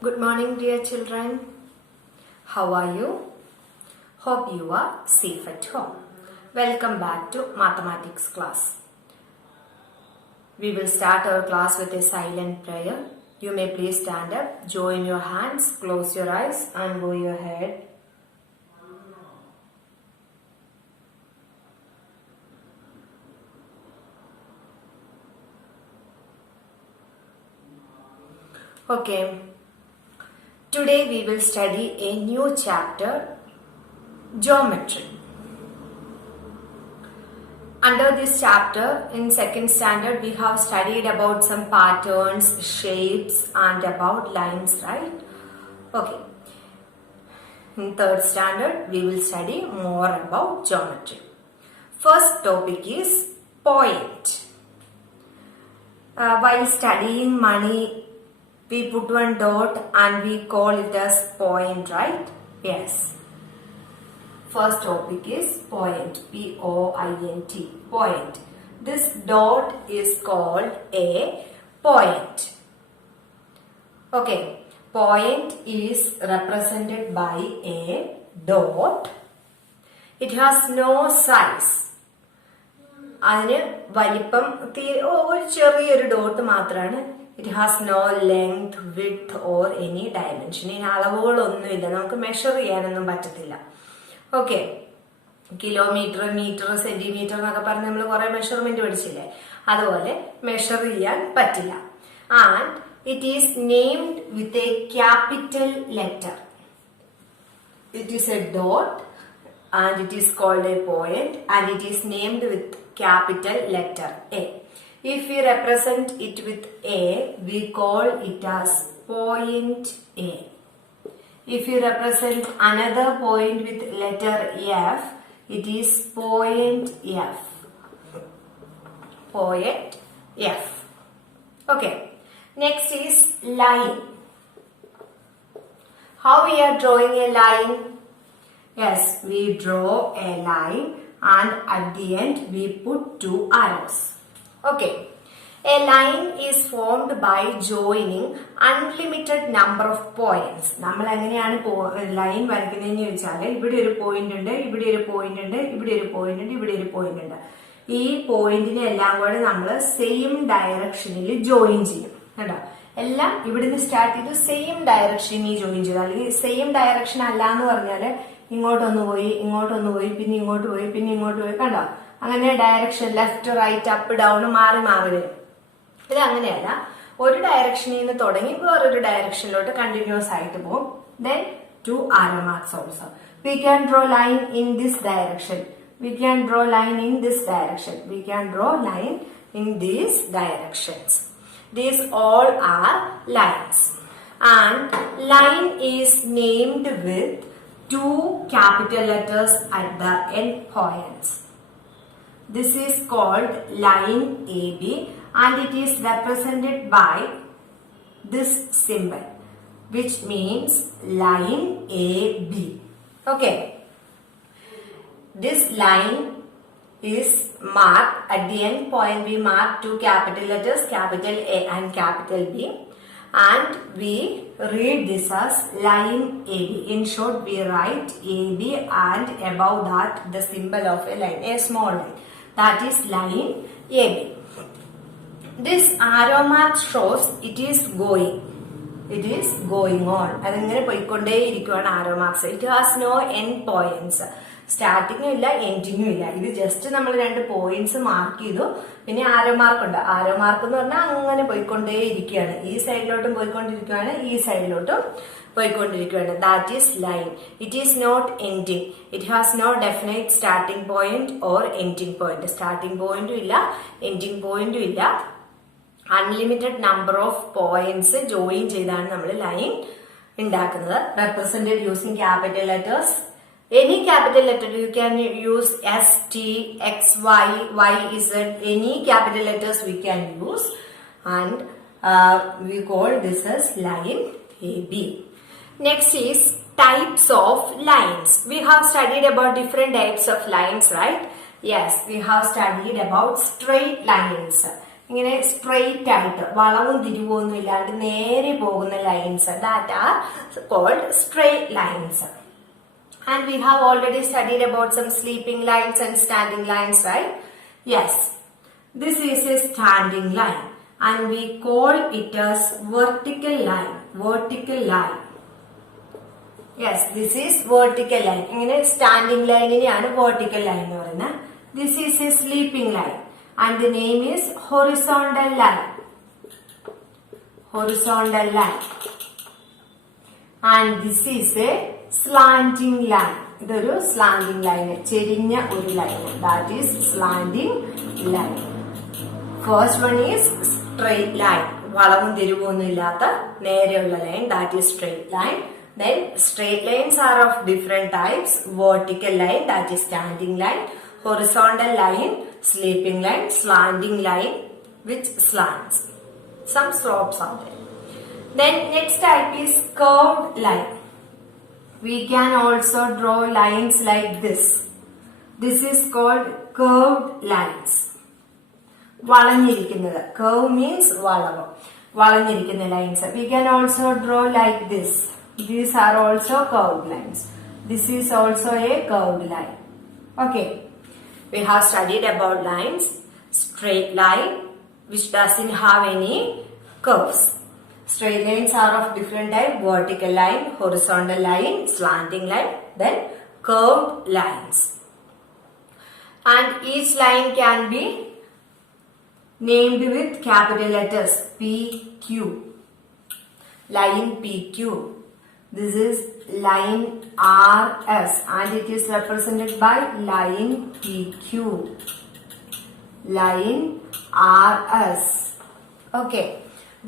Good morning, dear children. How are you? Hope you are safe at home. Welcome back to mathematics class. We will start our class with a silent prayer. You may please stand up, join your hands, close your eyes and bow your head. Okay. Today we will study a new chapter, Geometry. Under this chapter, in second standard, we have studied about some patterns, shapes and about lines, right? Okay. In third standard, we will study more about geometry. First topic is point. While studying money, we put one dot and we call it as point, right? Yes. First topic is point. P-O-I-N-T. Point. This dot is called a point. Okay. Point is represented by a dot. It has no size. അതിന് വലിപ്പം ഒരു ചെറിയൊരു ഡോട്ട് മാത്രമാണ്. It has no length, width or any dimension. ഇനി അളവുകളൊന്നുമില്ല, നമുക്ക് മെഷർ ചെയ്യാനൊന്നും പറ്റത്തില്ല. ഓക്കെ, കിലോമീറ്റർ, മീറ്റർ, സെന്റിമീറ്റർ എന്നൊക്കെ പറഞ്ഞ് നമ്മൾ കുറെ മെഷർമെന്റ് പഠിച്ചില്ലേ, അതുപോലെ മെഷർ ചെയ്യാൻ പറ്റില്ല. And it is named with a capital letter. It is A dot and it is called a point and it is named with capital letter A. If we represent it with A, we call it as point A. If you represent another point with letter F, it is point F. Point F. Okay. Next is line. How we are drawing a line? Yes, we draw a line and at the end we put two arrows. Okay. A line is formed by joining unlimited number of points. നമ്മൾ എങ്ങനെയാണ് ലൈൻ വരയ്ക്കുന്നതെന്ന് ചോദിച്ചാൽ, ഇവിടെ ഒരു പോയിന്റ് ഉണ്ട്, ഇവിടെ ഒരു പോയിന്റ് ഉണ്ട്, ഇവിടെ ഒരു പോയിന്റ് ഉണ്ട്, ഇവിടെ ഒരു പോയിന്റ് ഉണ്ട്. ഈ പോയിന്റിനെ എല്ലാം കൂടെ നമ്മൾ സെയിം ഡയറക്ഷനിൽ ജോയിൻ ചെയ്യും കേട്ടോ. എല്ലാം ഇവിടുന്ന് സ്റ്റാർട്ട് ചെയ്ത് സെയിം ഡയറക്ഷനിൽ ജോയിൻ ചെയ്തു. അല്ലെങ്കിൽ സെയിം ഡയറക്ഷൻ അല്ല എന്ന് പറഞ്ഞാല് ഇങ്ങോട്ടൊന്ന് പോയി, ഇങ്ങോട്ടൊന്ന് പോയി, പിന്നെ ഇങ്ങോട്ട് പോയി, പിന്നെ ഇങ്ങോട്ട് പോയി, കണ്ടോ? അങ്ങനെ direction left, right, up, down മാറി മാറി വരും. ഇത് അങ്ങനെയല്ല, ഒരു ഡയറക്ഷനിൽ നിന്ന് തുടങ്ങി വേറൊരു ഡയറക്ഷനിലോട്ട് കണ്ടിന്യൂസ് ആയിട്ട് പോകും. Then two arrow marks also. We can draw line in this direction, we can draw line in this direction, we can draw line in these directions. These all are lines. And line is named with two capital letters at the end points. This is called line AB and it is represented by this symbol, which means line AB. Okay. This line is marked at the end point. We mark two capital letters, capital A and capital B, and we read this as line AB. In short, we write AB and above that the symbol of a line, a small line, that is line AB. This arrow mark shows it is going. It is going on. അതങ്ങനെ പോയിക്കൊണ്ടേ ഇരിക്കുകയാണ് arrow marks. It has no end points. സ്റ്റാർട്ടിങ്ങും ഇല്ല, എൻഡിങ്ങും ഇല്ല. ഇത് ജസ്റ്റ് നമ്മൾ രണ്ട് പോയിന്റ്സ് മാർക്ക് ചെയ്തു, പിന്നെ ആരോ മാർക്ക് ഉണ്ട്. ആരോ മാർക്ക് എന്ന് പറഞ്ഞാൽ അങ്ങനെ പോയിക്കൊണ്ടേ ഇരിക്കുകയാണ്. ഈ സൈഡിലോട്ടും പോയിക്കൊണ്ടിരിക്കുകയാണ്, ഈ സൈഡിലോട്ടും പോയിക്കൊണ്ടിരിക്കുകയാണ്. That is line. It is not ending. It has no definite starting point or ending point. Starting പോയിന്റും ഇല്ല, എൻഡിങ് പോയിന്റും ഇല്ല. Unlimited number of points join ചെയ്താണ് നമ്മൾ ലൈൻ ഉണ്ടാക്കുന്നത്. Represented using capital letters. Any capital letter you can use S, T, X, Y, Y, Z. Any capital letters we can use, and we call this as line AB. Next is types of lines. We have studied about different types of lines, right? Yes, we have studied about straight lines. ഇങ്ങനെ straight ആയിട്ട് വളവും തിരിവൊന്നും ഇല്ലാണ്ട് നേരെ പോകുന്ന lines, that are called straight lines. And we have already studied about some sleeping lines and standing lines, right? Yes. This is a standing line and we call it as vertical line. Vertical line. Yes, this is vertical line. ഇങ്ങനെ standing line നെയാണ് vertical line എന്ന് പറയുന്നത്. This is a sleeping line and the name is horizontal line. Horizontal line. And this is a slanting line. ഇതൊരു സ്ലാന്റിംഗ് line, ചെരിഞ്ഞ ഒരു line, that is slanting line. First one is straight line, വളവും തിരിവൊന്നും ഇല്ലാത്ത നേരെയുള്ള line, that is straight line. Then straight lines are of different types. Vertical line, that is standing line. Horizontal line, sleeping line. Slanting line, which slants. Some slopes are there. Then next type is curved line. We can also draw lines like this. This is called curved lines. വളഞ്ഞിരിക്കുന്നത്. Curve means വളവ്. വളഞ്ഞിരിക്കുന്ന lines. We can also draw like this. These are also curved lines. This is also a curved line. Okay. We have studied about lines. Straight line, which doesn't have any curves. Straight lines are of different type. Vertical line, horizontal line, slanting line, then curved lines. And each line can be named with capital letters PQ. Line PQ. This is line RS and it is represented by line PQ. Line RS. Okay.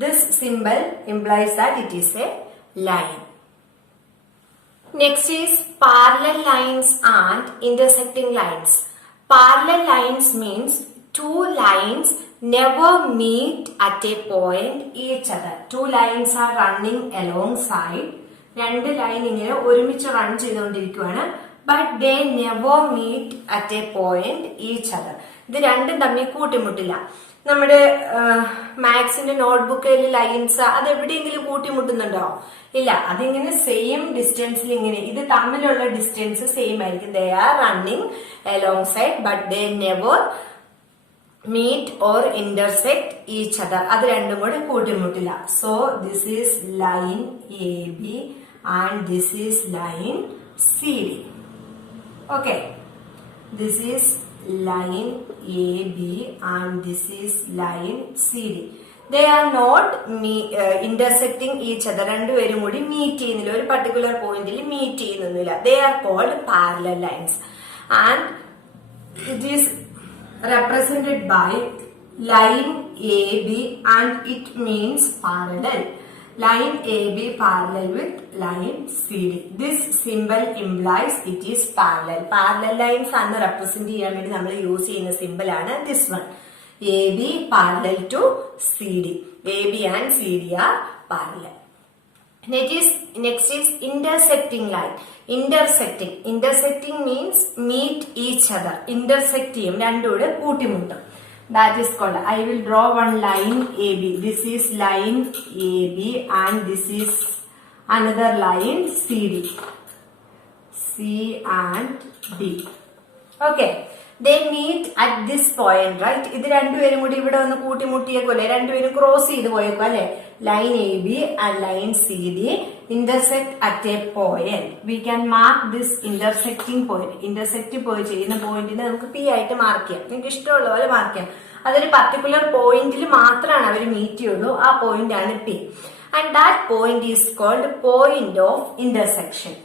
This symbol implies that it is a line. Next is parallel lines and intersecting lines. Parallel lines means two lines never meet at a point each other. Two lines are running alongside. രണ്ട് line ഇങ്ങനെ ഒരുമിച്ച് run ചെയ്തുകൊണ്ടിരിക്കുകയാണ്. But they never meet at a point each other. ഇത് രണ്ടും തമ്മിൽ കൂട്ടിമുട്ടില്ല. നമ്മുടെ മാത്സിന്റെ നോട്ട്ബുക്കിൽ ലൈൻസ് അത് എവിടെയെങ്കിലും കൂട്ടിമുട്ടുന്നുണ്ടോ? ഇല്ല. അതിങ്ങനെ സെയിം ഡിസ്റ്റൻസിൽ ഇങ്ങനെ ഇത് തമ്മിലുള്ള ഡിസ്റ്റൻസ് സെയിം ആയിരിക്കും. They are running along side but they never meet or intersect each other. അത് രണ്ടും കൂടെ കൂട്ടിമുട്ടില്ല. So this is line A B and this is line CD. Okay, this is line AB and this is line CD. They are not intersecting each other. രണ്ടുപേരും കൂടി മീറ്റ് ചെയ്യുന്നില്ല, ഒരു പർട്ടിക്കുലർ പോയിന്റിൽ മീറ്റ് ചെയ്യുന്നില്ല. They are called parallel lines and it is represented by line AB and it means parallel. Line AB parallel with line CD. This symbol implies it is parallel. Parallel lines ആണ് represent ചെയ്യാൻ വേണ്ടി നമ്മൾ യൂസ് ചെയ്യുന്ന സിമ്പിൾ ആണ് this one. AB parallel to CD. AB and CD are parallel. Next is intersecting line. Intersecting means meet each other. Intersect ചെയ്യും, രണ്ടുകൂടെ കൂട്ടിമുട്ടും. That is called, I will draw one line AB. This is line AB and this is another line CD. C and D. Okay. They meet at this point, right? ഇത് രണ്ടുപേരും കൂടി ഇവിടെ ഒന്ന് കൂട്ടിമുട്ടിയേക്കോല്ലേ, രണ്ടുപേരും ക്രോസ് ചെയ്ത് പോയേക്കോ അല്ലെ. Line A B and line C D intersect at a point. We can mark this intersecting point. Intersect പോയി ചെയ്യുന്ന പോയിന്റിനെ നമുക്ക് പി ആയിട്ട് മാർക്ക് ചെയ്യാം. നിങ്ങൾക്ക് ഇഷ്ടമുള്ള പോലെ മാർക്ക് ചെയ്യാം. അതൊരു പർട്ടിക്കുലർ പോയിന്റിൽ മാത്രമാണ് അവർ മീറ്റ് ചെയ്യുള്ളൂ. ആ പോയിന്റ് ആണ് P. And that point is called point of intersection.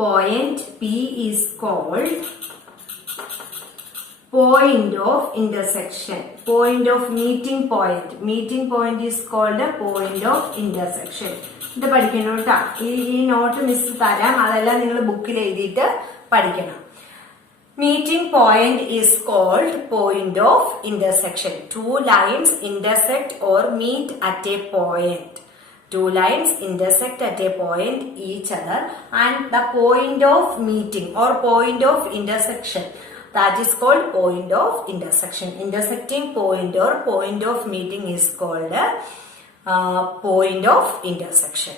Point P is called point of intersection. Point of meeting point. Meeting point is called a point of intersection. ഇത് പഠിക്കണം കേട്ടോ. ഈ നോട്ട് മിസ് തരാം, അതെല്ലാം നിങ്ങൾ ബുക്കിൽ എഴുതിയിട്ട് പഠിക്കണം. Meeting point is called point of intersection. Two lines intersect or meet at a point. Two lines intersect at a point each other and the point of meeting or point of intersection. that is called point of intersection. Intersecting point or point of meeting is called point of intersection.